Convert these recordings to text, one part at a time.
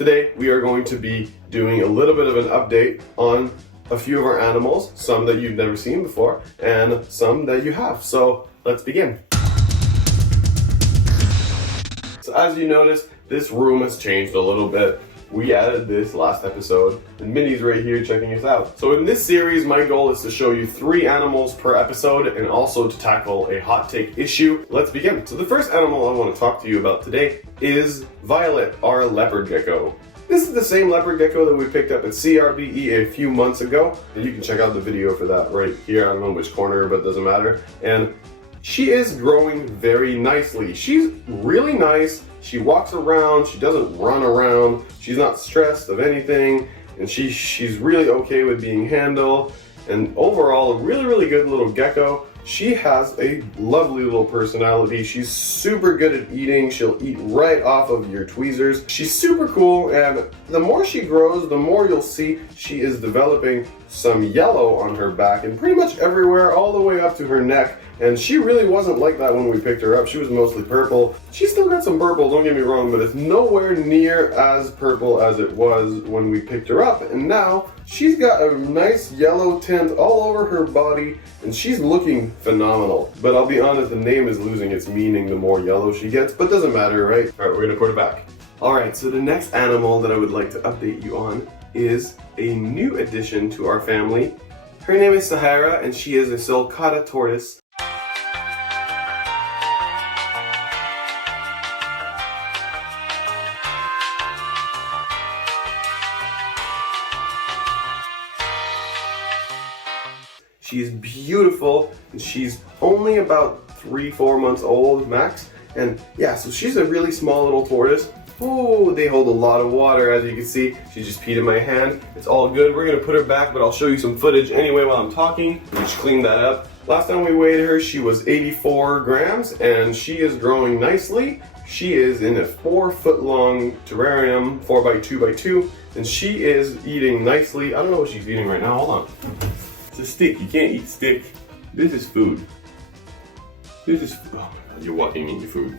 Today we are going to be doing a little bit of an update on a few of our animals, some that you've never seen before and some that you have. So let's begin. So as you notice, this room has changed a little bit. We added this last episode, and Minnie's right here checking us out. So in this series, my goal is to show you 3 animals per episode and also to tackle a hot take issue. Let's begin. So the first animal I want to talk to you about today is Violet, our leopard gecko. This is the same leopard gecko that we picked up at CRBE a few months ago. And you can check out the video for that right here. I don't know which corner, but it doesn't matter. And she is growing very nicely. She's really nice. She walks around, she doesn't run around, she's not stressed of anything, and she's really okay with being handled, and overall a really good little gecko. She has a lovely little personality. She's super good at eating. She'll eat right off of your tweezers. She's super cool, and the more she grows, the more you'll see she is developing some yellow on her back and pretty much everywhere, all the way up to her neck. And she really wasn't like that when we picked her up. She was mostly purple. She's still got some purple, don't get me wrong, but it's nowhere near as purple as it was when we picked her up. And now she's got a nice yellow tint all over her body, and she's looking phenomenal. But I'll be honest, the name is losing its meaning the more yellow she gets, but doesn't matter, right? All right, we're gonna put her back. All right, so the next animal that I would like to update you on is a new addition to our family. Her name is Sahara, and she is a Sulcata tortoise. She's beautiful, and she's only about 3-4 months old max. And yeah, so she's a really small little tortoise. Oh, they hold a lot of water, as you can see. She just peed in my hand. It's all good. We're gonna put her back, but I'll show you some footage anyway while I'm talking. We just cleaned that up. Last time we weighed her, she was 84 grams, and she is growing nicely. She is in a 4-foot-long terrarium, 4x2x2, and she is eating nicely. I don't know what she's eating right now. Hold on. It's a stick. You can't eat stick. This is food. This is. Oh my god, you're walking in your food.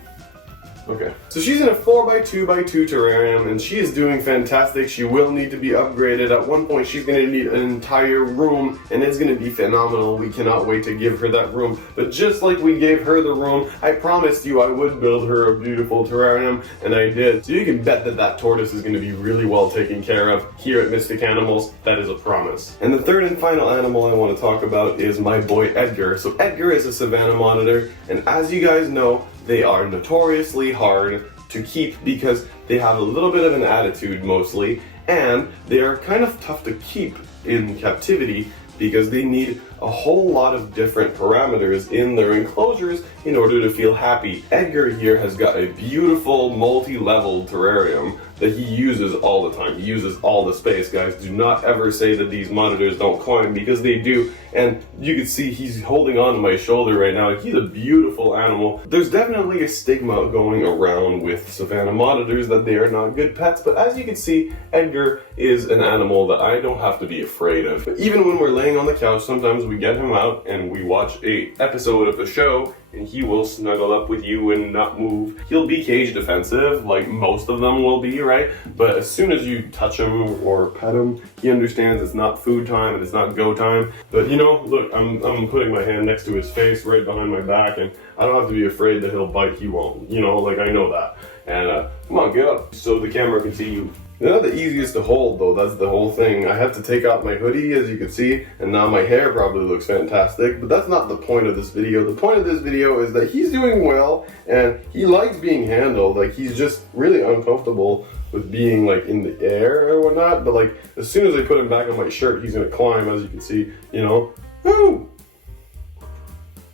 Okay. So she's in a 4x2x2 terrarium, and she is doing fantastic. She will need to be upgraded. At one point, she's going to need an entire room, and it's going to be phenomenal. We cannot wait to give her that room. But just like we gave her the room, I promised you I would build her a beautiful terrarium, and I did. So you can bet that that tortoise is going to be really well taken care of here at Mystic Animals. That is a promise. And the third and final animal I want to talk about is my boy Edgar. So Edgar is a Savannah monitor, and as you guys know, they are notoriously hard to keep because they have a little bit of an attitude mostly, and they are kind of tough to keep in captivity because they need a whole lot of different parameters in their enclosures in order to feel happy. Edgar here has got a beautiful multi-level terrarium that he uses all the time. He uses all the space, guys. Do not ever say that these monitors don't climb, because they do. And you can see he's holding on to my shoulder right now. He's a beautiful animal. There's definitely a stigma going around with Savannah monitors that they are not good pets, but as you can see, Edgar is an animal that I don't have to be afraid of. But even when we're laying on the couch, sometimes we get him out and we watch an episode of the show, and he will snuggle up with you and not move. He'll be cage defensive, like most of them will be, right? But as soon as you touch him or pet him, he understands it's not food time and it's not go time. But you know, look, I'm putting my hand next to his face right behind my back, and I don't have to be afraid that he'll bite. He won't, you know, like I know that. And come on, get up so the camera can see you. They're not the easiest to hold though, that's the whole thing. I have to take out my hoodie, as you can see, and now my hair probably looks fantastic, but that's not the point of this video. The point of this video is that he's doing well, and he likes being handled. Like, he's just really uncomfortable with being like in the air or whatnot, but like as soon as I put him back on my shirt, he's gonna climb, as you can see, you know. Woo!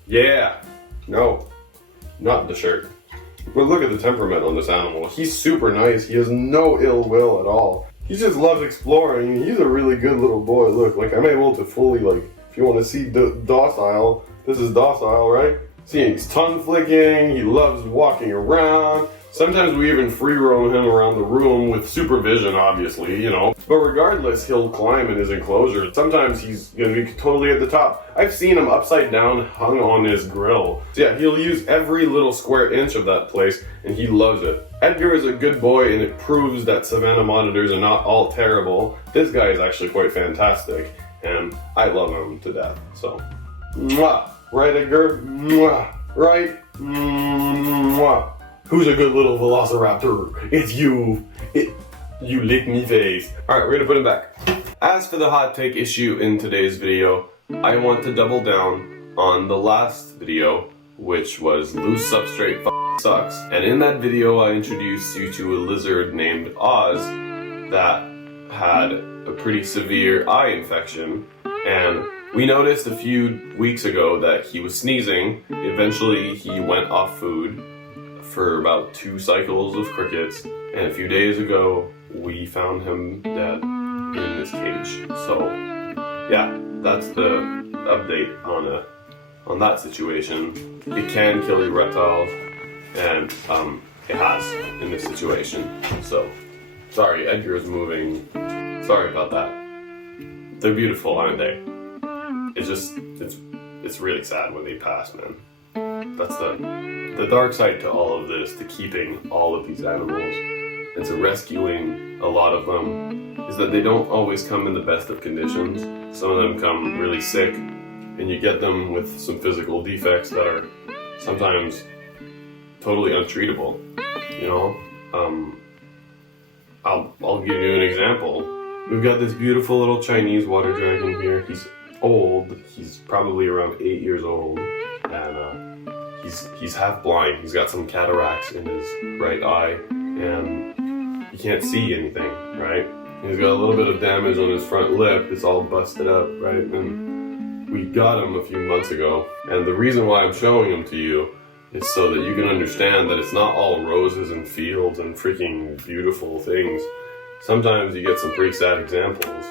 Yeah! No, not the shirt. But look at the temperament on this animal. He's super nice. He has no ill will at all. He just loves exploring. He's a really good little boy. Look, like I'm able to fully, like, if you want to see docile, this is docile, right? See, he's tongue flicking. He loves walking around. Sometimes we even free roam him around the room with supervision, obviously, you know. But regardless, he'll climb in his enclosure. Sometimes he's gonna be totally at the top. I've seen him upside down, hung on his grill. So yeah, he'll use every little square inch of that place, and he loves it. Edgar is a good boy, and it proves that Savannah monitors are not all terrible. This guy is actually quite fantastic, and I love him to death, so. Mwah! Right, Edgar? Mwah! Right? Mwah! Who's a good little velociraptor? It's you. You lick me face. Alright, we're gonna put him back. As for the hot take issue in today's video, I want to double down on the last video, which was loose substrate sucks. And in that video, I introduced you to a lizard named Oz that had a pretty severe eye infection. And we noticed a few weeks ago that he was sneezing. Eventually, he went off food for about 2 cycles of crickets, and a few days ago we found him dead in this cage. So yeah, that's the update on that situation. It can kill your reptiles, and it has in this situation. So sorry, Edgar is moving. Sorry about that. They're beautiful, aren't they? It's really sad when they pass, man. That's the dark side to all of this, to keeping all of these animals and to rescuing a lot of them, is that they don't always come in the best of conditions. Some of them come really sick, and you get them with some physical defects that are sometimes totally untreatable, you know? I'll give you an example. We've got this beautiful little Chinese water dragon here. He's old, he's probably around 8 years old, and he's half blind. He's got some cataracts in his right eye, and he can't see anything, right? He's got a little bit of damage on his front lip. It's all busted up, right? And we got him a few months ago, and the reason why I'm showing him to you is so that you can understand that it's not all roses and fields and freaking beautiful things. Sometimes you get some pretty sad examples.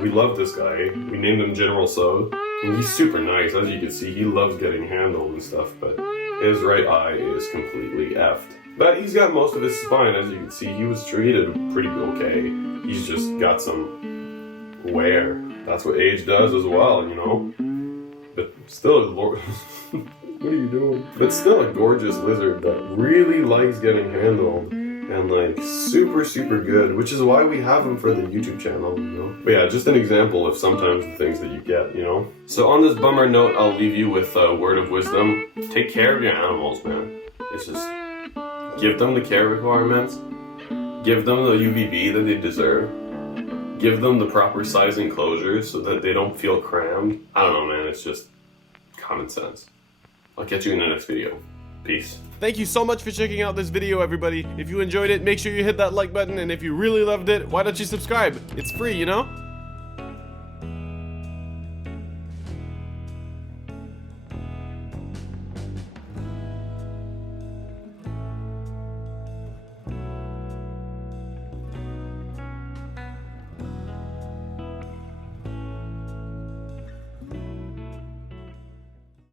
We love this guy. We named him General So, and he's super nice. As you can see, he loves getting handled and stuff, but his right eye is completely effed. But he's got most of his spine. As you can see, he was treated pretty okay. He's just got some wear. That's what age does as well, you know? But still, what are you doing? But still a gorgeous lizard that really likes getting handled. And like super good, which is why we have him for the YouTube channel, you know? But yeah, just an example of sometimes the things that you get, you know? So on this bummer note, I'll leave you with a word of wisdom. Take care of your animals, man. It's just, give them the care requirements, give them the UVB that they deserve, give them the proper size enclosures so that they don't feel crammed. I don't know, man, it's just common sense. I'll catch you in the next video. Peace. Thank you so much for checking out this video, everybody. If you enjoyed it, make sure you hit that like button, and if you really loved it, why don't you subscribe? It's free, you know?